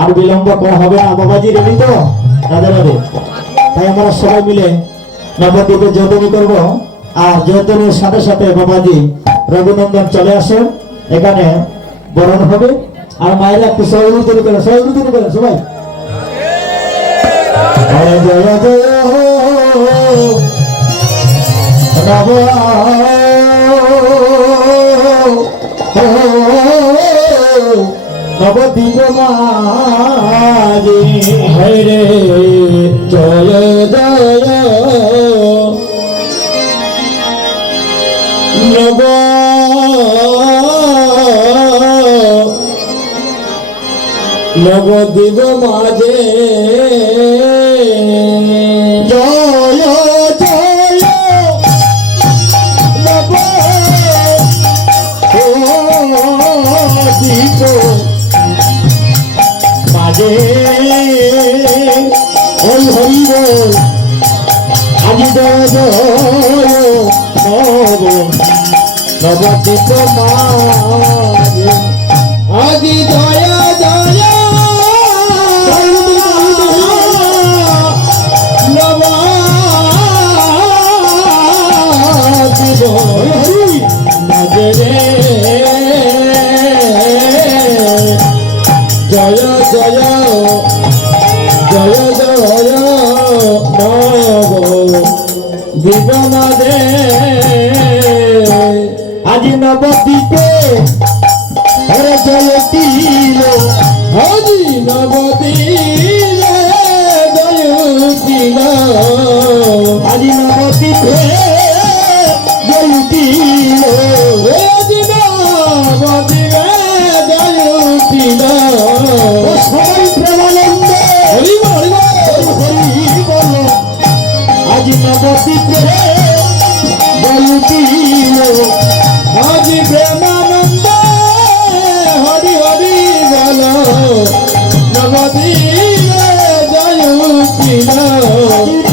আর বিলম্ব করা হবে না। বাবাজি রেডি তো? রাধে রাধে। তাই আমরা সবাই মিলে নবদ্বীপে যোধনী করব। আর যোধনীর সাথে সাথে বাবাজি রঘুনন্দন চলে আসেন, এখানে বরণ হবে। আর মায়ের একটু সহযোগিতা করেন, সহযোগিতা করেন সবাই। জয় জয় জয় নব নবদ্বীপ মাঝি হরে জয় জয় নব নবদ্বীপ মাঝে জয় জয় নবদ্বীপ মাঝে ওই হরি বল আজি জয় জয় নবদ্বীপ মাঝে আজি জয় জয় মাঝে রে জয় জয় জয় জয় নবদ্বীপ মাঝে আজি নবদ্বীপে হরে জয় দিল আজি নবদ্বীপে জয় দিল আজি নবদ্বীপে জয় দিল আজি নবদ্বীপে জয় দিল সবাই প্রেমানন্দ হরি হরি হরি বল আজি নবদ্বীপে জয় দিল আজি প্রেমানন্দ হরি হরি বল নবদ্বীপে জয় দিল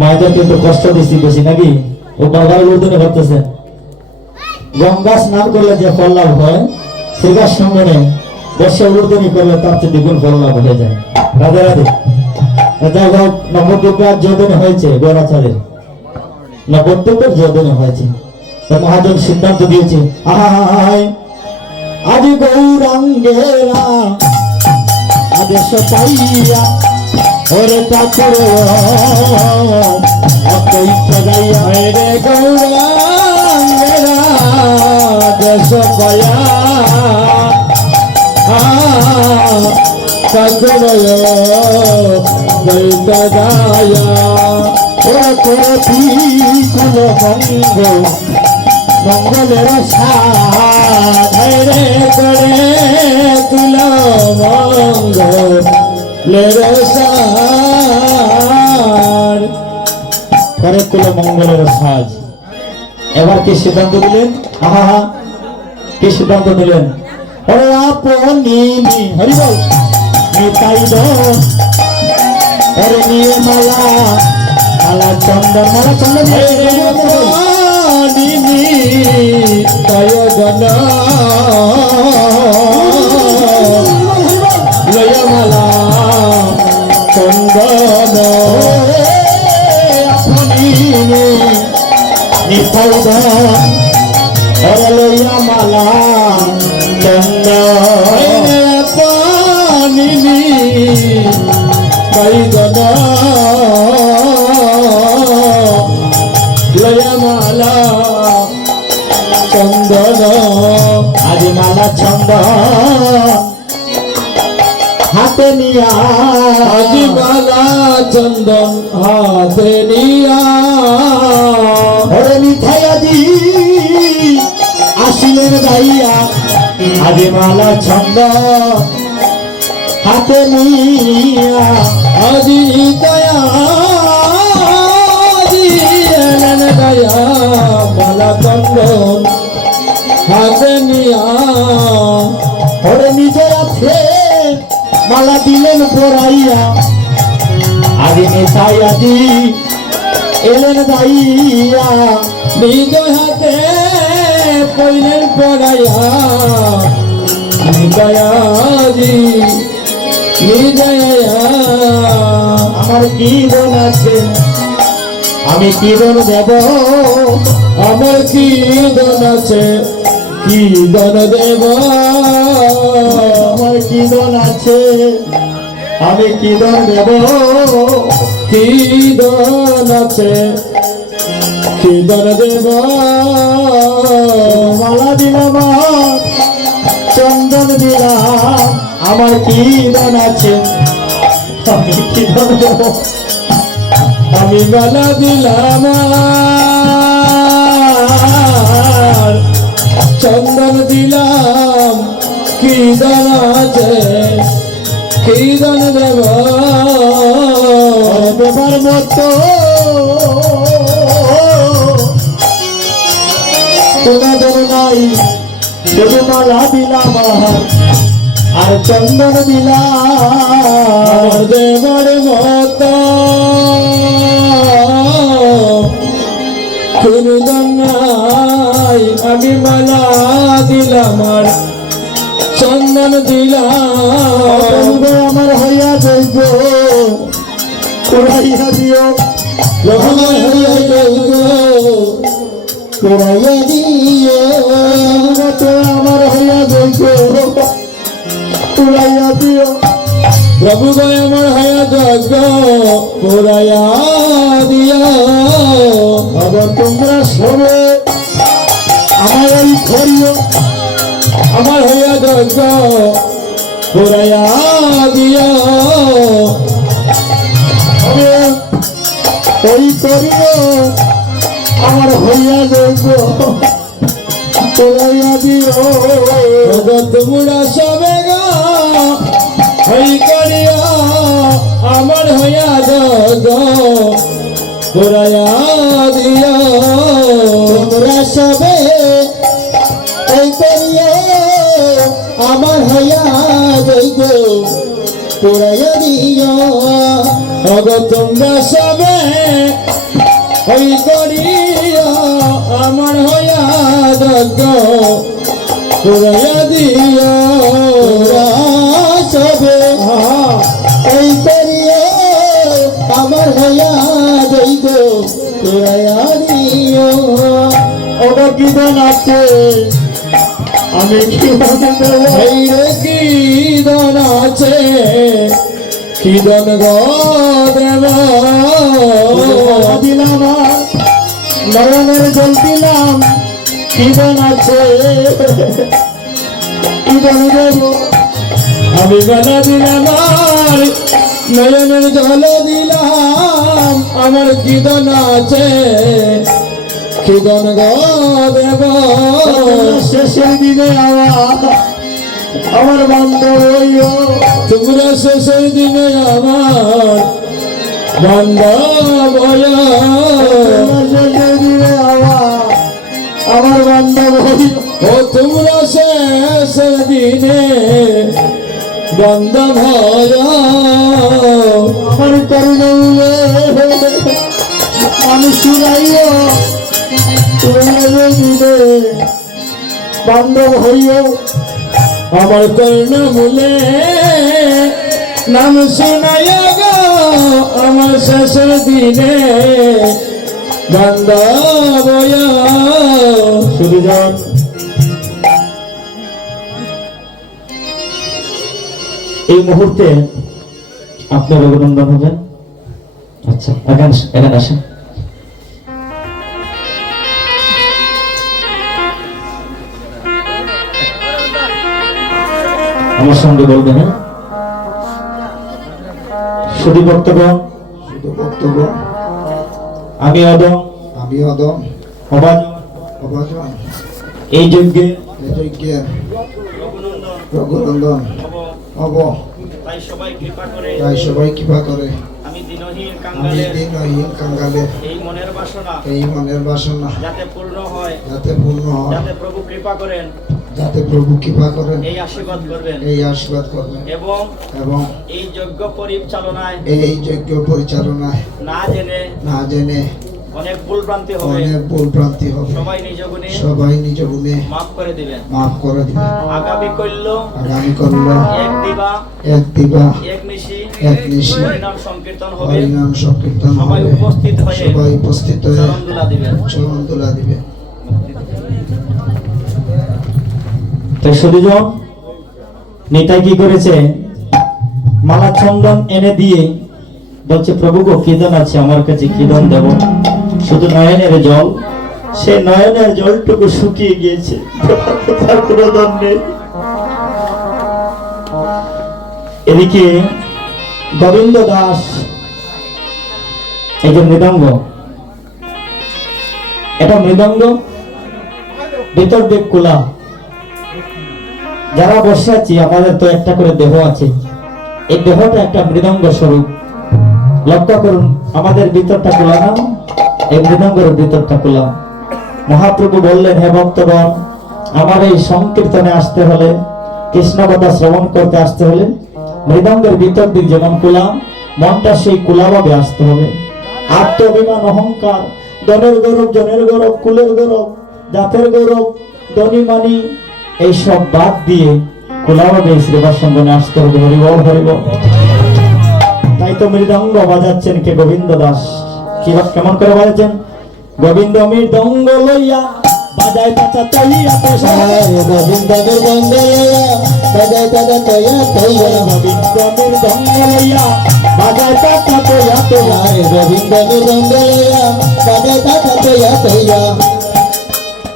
মায়েদের কিন্তু কষ্ট দিচ্ছি বেশি নাকি? ও বাবার উর্দনে ভাবতেছে গঙ্গা স্নান করলে যে ফল লাভ হয় সেটার সঙ্গে বর্ষা উর্দনি করলে তার চেয়ে দ্বিগুণ ফল লাভ হয়ে যায়। রাধে রাধে। যাই হোক, নবদ্বীপের যোধনী হয়েছে গোরাচারের, নবদ্বীপের যোধনী হয়েছে। মহাজন সিদ্ধান্ত দিয়েছে আহাই আজ গৌরাঙ্গেরা আদেশ পাইয়া ওরে ঠাকুর অপৈত্র গাইয়া রে গৌরাঙ্গেরা দেশ পায়া ঠাকুর অপৈত্র গায়া ওরা করতি কুল মঙ্গল মঙ্গলের সাধরে করে কুল মঙ্গল করে কুল মঙ্গলের সাজ। এবার কি সিদ্ধান্ত দিলেন? আহা কি সিদ্ধান্ত দিলেন? ওরে আপনি হরি বল নিতাই দোষ ওরে নিয়ে মালা মালা চন্দন মালা চন্দন তয় গণ লয়মালা চন্দন আপনি নিতাই দোষ ওরে লয়মালা চন্দন আপনি তয় গণ লয়মালা চন্দন আজ মালা চন্দন হাতে নিয়া আজ মালা চন্দন হাতে নিয়া ওরে মিঠাই আজি এলেন গাইয়া আগে মালা ছন্দ হাতে নিয়া আজি দয়া আজি এলেন দয়া মালা চন্দন হাতে নিয়া ওরে নিজের হাতে মালা দিলেন পরাইয়া আগে নেশাই আজি এলেন গাইয়া নিজ হাতে পইলেন পড়াইয়া দয়াজি নিদয়া আমার কি দন আছে আমি কি দন দেব আমার কি দন আছে কি দন দেব আমার কি দন আছে আমি কি দন দেব কি দন আছে কি দন দেব মালা দিলাম চন্দন দিলাম আমার কি দন আছে আমি কি দন দেব আমি মালা দিলাম আর চন্দন দিলাম কি দান আছে কি দান দেব দেবার মতো তোমাদের নাই শুধু মালা দিলাম আর চন্দন দিলাম দেবার মত কোনো দান নাই আমি মালা দিলাম আর চন্দন দিলাম আমার হইয়া যাইব উড়াইয়া দিও আমার হইয়া যাইব উড়াইয়া দিও আমার হইয়া যাইব উড়াইয়া দিও প্রভু গয় আমার হয়া যজ্ঞ পুরাইয়া দিয়া আবার তোমরা সবে আমার এই করিও আমার হয়া যজ্ঞ পুরাইয়া দিয়া ওই করিও আমার হইয়া যাইব উড়াইয়া দিও জগৎ মুড়া সবে গা হই করিয়া আমার হয়া যজ্ঞ পুরাইয়া দিয়া তোমরা সবে এই করিও আমার হইয়া যাইব উড়াইয়া দিও তোমরা সবে হই করিয়া আমার হয়া যজ্ঞ পুরাইয়া দিয়া সবে এই করিও আমার হইয়া যাইব উড়াইয়া দিও ওগো কি দন আছে আমি কি দন দেব এই রে কি দন আছে কি দন গো দেব দিলাম নয়নের জল দিলাম কি দন আছে কি দন দেব আমি বেলা দিলাম আর নয়নের জল দিলাম আমার কি দন আছে কি দন গো দেব শেষের দিনে আমার বান্ধব হইও তোমরা শেষের দিনে আমার বান্ধব শেষের দিনে আমার বান্ধব হইও ও তোমরা শেষের দিনে বান্ধব আমার করুণে আমি শুনাইও দিনে বান্ধব হইও আমার কর্ণ মূলে নাম শোনায় গো আমার শেষের দিনে বান্ধব শুধু যান এই মুহূর্তে আপনার অভিনন্দন হবেন। আচ্ছা এখানে আসেন। আমার সঙ্গে বলবেন হ্যাঁ শুধু বক্তব্য আমি অদম আমি অদম অবাধ অবাজন এই যজ্ঞে যজ্ঞের রঘুনন্দন রঘুনন্দন হব। হব। তাই সবাই কৃপা করে তাই সবাই কৃপা করে আমি দিনহীন আমি কাঙ্গালের দিনহীন কাঙ্গালের এই মনের বাসনা এই মনের বাসনা যাতে পূর্ণ হয়, যাতে পূর্ণ হয়, যাতে প্রভু কৃপা করেন যাতে প্রভু কৃপা করেন এই আশীর্বাদ করবেন এই আশীর্বাদ করবেন এবং এবং এই যজ্ঞ পরিচালনায় এই যজ্ঞ পরিচালনায় না জেনে না জেনে অনেক ভুল ভ্রান্তি হবে, অনেক ভুল ভ্রান্তি হবে, সবাই নিজ গুণে সবাই নিজ গুণে মাফ করে দিবেন। মাফ করে দিবেন। আগামী কল্য আগামী করল এক দিবা এক দিবা এক নিশি এক নিশি হরিনাম সংকীর্তন হবে, হরিনাম সংকীর্তন সবাই হবে, উপস্থিত হয়ে সবাই উপস্থিত হয়ে চরণদুলা দিবেন। চরণ তোলা দিবে। তো সুদীজন নেতাই কি করেছে, মালা চন্দন এনে দিয়ে বলছে প্রভু গো কীর্তন আছে আমার কাছে, কীর্তন দেব, শুধু নয়নের জল, সে নয়নের জলটুকু শুকিয়ে গিয়েছে, তার কোনো দাম নেই। এদিকে গোবিন্দ দাস এই যে মৃদঙ্গ, এটা মৃদঙ্গ, ভিতর দিক খোলা। যারা বসে আছি আমাদের তো একটা করে দেহ আছে, এই দেহটা একটা মৃদঙ্গ স্বরূপ। লক্ষ্য করুন আমাদের ভিতরটা খোলা না, এই মৃদঙ্গের ভিতরটা খোলা। মহাপ্রভু বললেন, হে ভক্তগণ, আমার এই সংকীর্তনে আসতে হলে, কৃষ্ণ কথা শ্রবণ করতে আসতে হলে মৃদঙ্গের ভিতর দিক যেমন খোলা, মনটা সেই খোলাভাবে আসতে হবে। আত্ম অভিমান, অহংকার, ধনের গৌরব, জনের গৌরব, কুলের গৌরব, জাতের গৌরব, ধনী মানি, এইসব বাদ দিয়ে খোলাভাবে শ্রীবাস সঙ্গনে আসতে হবে। হরিবল হরিবল। তাই তো মৃদঙ্গ বাজাচ্ছেন কে, গোবিন্দ দাস। কি কেমন করে বাজাচ্ছেন? গোবিন্দ মৃদঙ্গ লইয়া বাজায় পাচা তৈয়া তো সহায়, গোবিন্দ মৃদঙ্গ লইয়া বাজায় পাচা তৈয়া তৈয়া, গোবিন্দ মৃদঙ্গ লইয়া বাজায় পাচা তৈয়া তৈয়া, গোবিন্দ মৃদঙ্গ লইয়া বাজায় পাচা তৈয়া তৈয়া।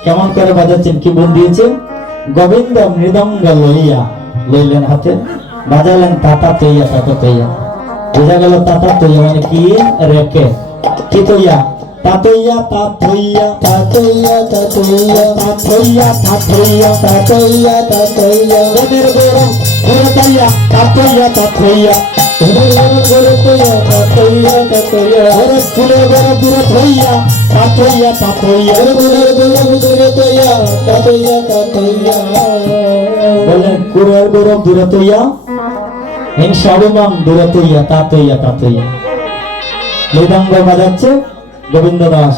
কেমন করে বাজাচ্ছেন, কি বোন দিয়েছে? গোবিন্দ মৃদঙ্গ লইয়া, লইলেন হাতে, বাজালেন তাতা তৈয়া, তাতা তৈয়া। বোঝা গেল তাতা তৈয়া মানে কি? রেখে। কি তৈয়া? তাতইয়া তাতইয়া তাতইয়া তাতইয়া তাতইয়া তাতইয়া তাতইয়া তাতইয়া, ধনের গৌরব ঘুরতইয়া তাতইয়া তাতইয়া, ধনের গৌরব ঘুরতইয়া তাতইয়া তাতইয়া, ওরে ফুলের গৌরব ঘুরতইয়া তাতইয়া তাতইয়া, ফুলের গৌরব ঘুরতইয়া তাতইয়া তাতইয়া। বলেন কুলের গৌরব ঘুরতইয়া, হিংসা অভিমান ঘুরতইয়া তাতইয়া তাতইয়া। মৃদঙ্গ বাজাচ্ছে গোবিন্দ দাস,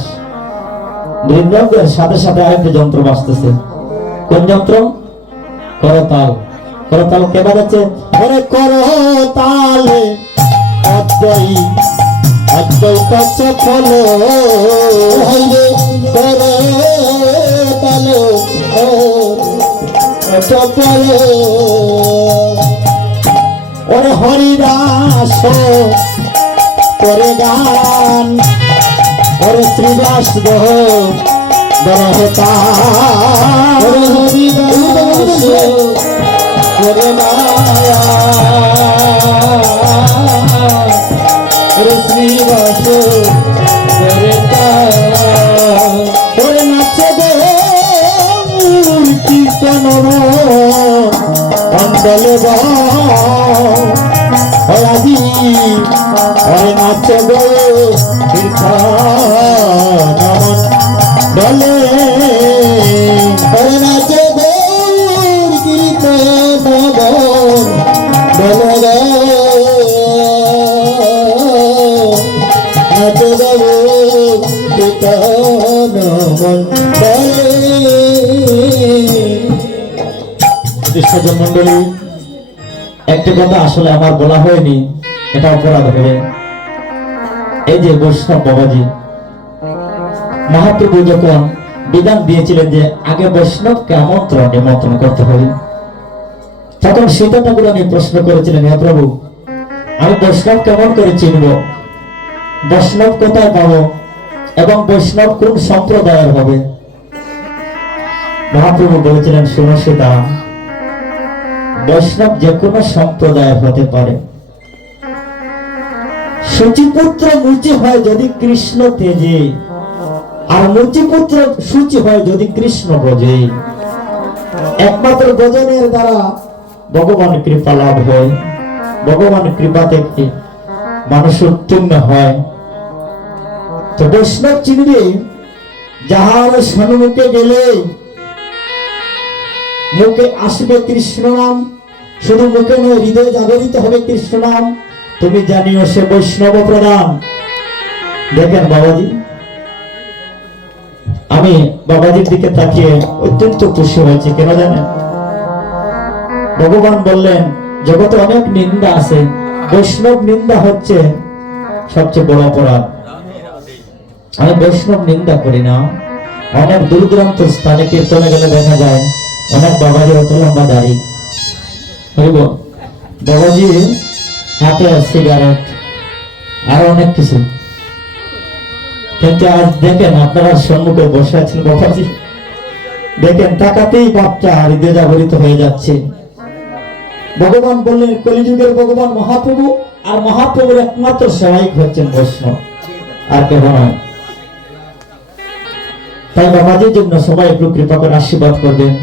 মৃদঙ্গের সাথে সাথে আরেকটি যন্ত্র বাজতেছে। কোন যন্ত্র? করতাল। করতাল কে বাজাচ্ছে? ওরে করতালে অদ্বৈ অদ্বৈত চপল হইলে, করতালে চপল, ওরে হরিদাস করে গান, ওরে শ্রীবাস গো দরহতা, ওরে হরিদাস করে মায়া, ওরে শ্রীবাস করে তায়া, ওরে নাচে গো কীর্তন মন্ডলে আজি, ওরে নাচে গো কীর্তন মন্ডলে, ওরে নাচে গো কীর্তন মন্ডলে, নাচে গো কীর্তন মন্ডলে। সজ্জন মন্ডলী, একটা কথা আসলে আমার বলা হয়নি, এটা অপরাধ হবে। এই যে বৈষ্ণব বাবাজি মহাপ্রভু যখন বিধান দিয়েছিলেন যে আগে বৈষ্ণবকে নিমন্ত্রণ করতে হবে, তখন সীতা ঠাকুর আমি প্রশ্ন করেছিলেন, হে প্রভু, আমি বৈষ্ণব কেমন করে চিনব, বৈষ্ণব কোথায় পাবো এবং বৈষ্ণব কোন সম্প্রদায়ের হবে? মহাপ্রভু বলেছিলেন, শোনো সীতা, বৈষ্ণব যে কোনো সম্প্রদায়ের হতে পারে। সূচিপুত্র মুচি হয় যদি কৃষ্ণ তেজে, আর মুচিপুত্র সূচি হয় যদি কৃষ্ণ বোঝে। একমাত্র ভজনের দ্বারা ভগবান কৃপা লাভ হয়, ভগবান কৃপা থেকে মানুষ উত্তীর্ণ হয়। তো বৈষ্ণব চিনবে যাহার সম্মুখে গেলে মুখে আসবে কৃষ্ণ নাম, শুধু মুখে নয় হৃদয়ে জাগরিত হবে কৃষ্ণ নাম, তুমি জানিও সে বৈষ্ণব প্রধান। দেখেন বাবাজি, আমি বাবাজির দিকে তাকিয়ে অত্যন্ত খুশি হয়েছি। কেন জানেন? ভগবান বললেন জগতে অনেক নিন্দা আছে, বৈষ্ণব নিন্দা হচ্ছে সবচেয়ে বড় অপরাধ। আমি বৈষ্ণব নিন্দা করি না। অনেক দূর দূরান্ত স্থানে কীর্তনে গেলে দেখা যায় অনেক বাবাজির অত লম্বা দাড়ি, বুঝব বাবাজি হাতে সিগারেট আর অনেক কিছু, কিন্তু আজ দেখেন আপনারা সম্মুখে বসে আছেন বাবাজি, দেখেন টাকাতেই বাপটা হৃদয় জাগরিত হয়ে যাচ্ছে। ভগবান বললেন কলিযুগের ভগবান মহাপ্রভু, আর মহাপ্রভুর একমাত্র সহায়ক হচ্ছেন বৈষ্ণব, আর কেহ নয়। তাই বাবাজির জন্য সবাই একটু কৃপা করে আশীর্বাদ করবেন।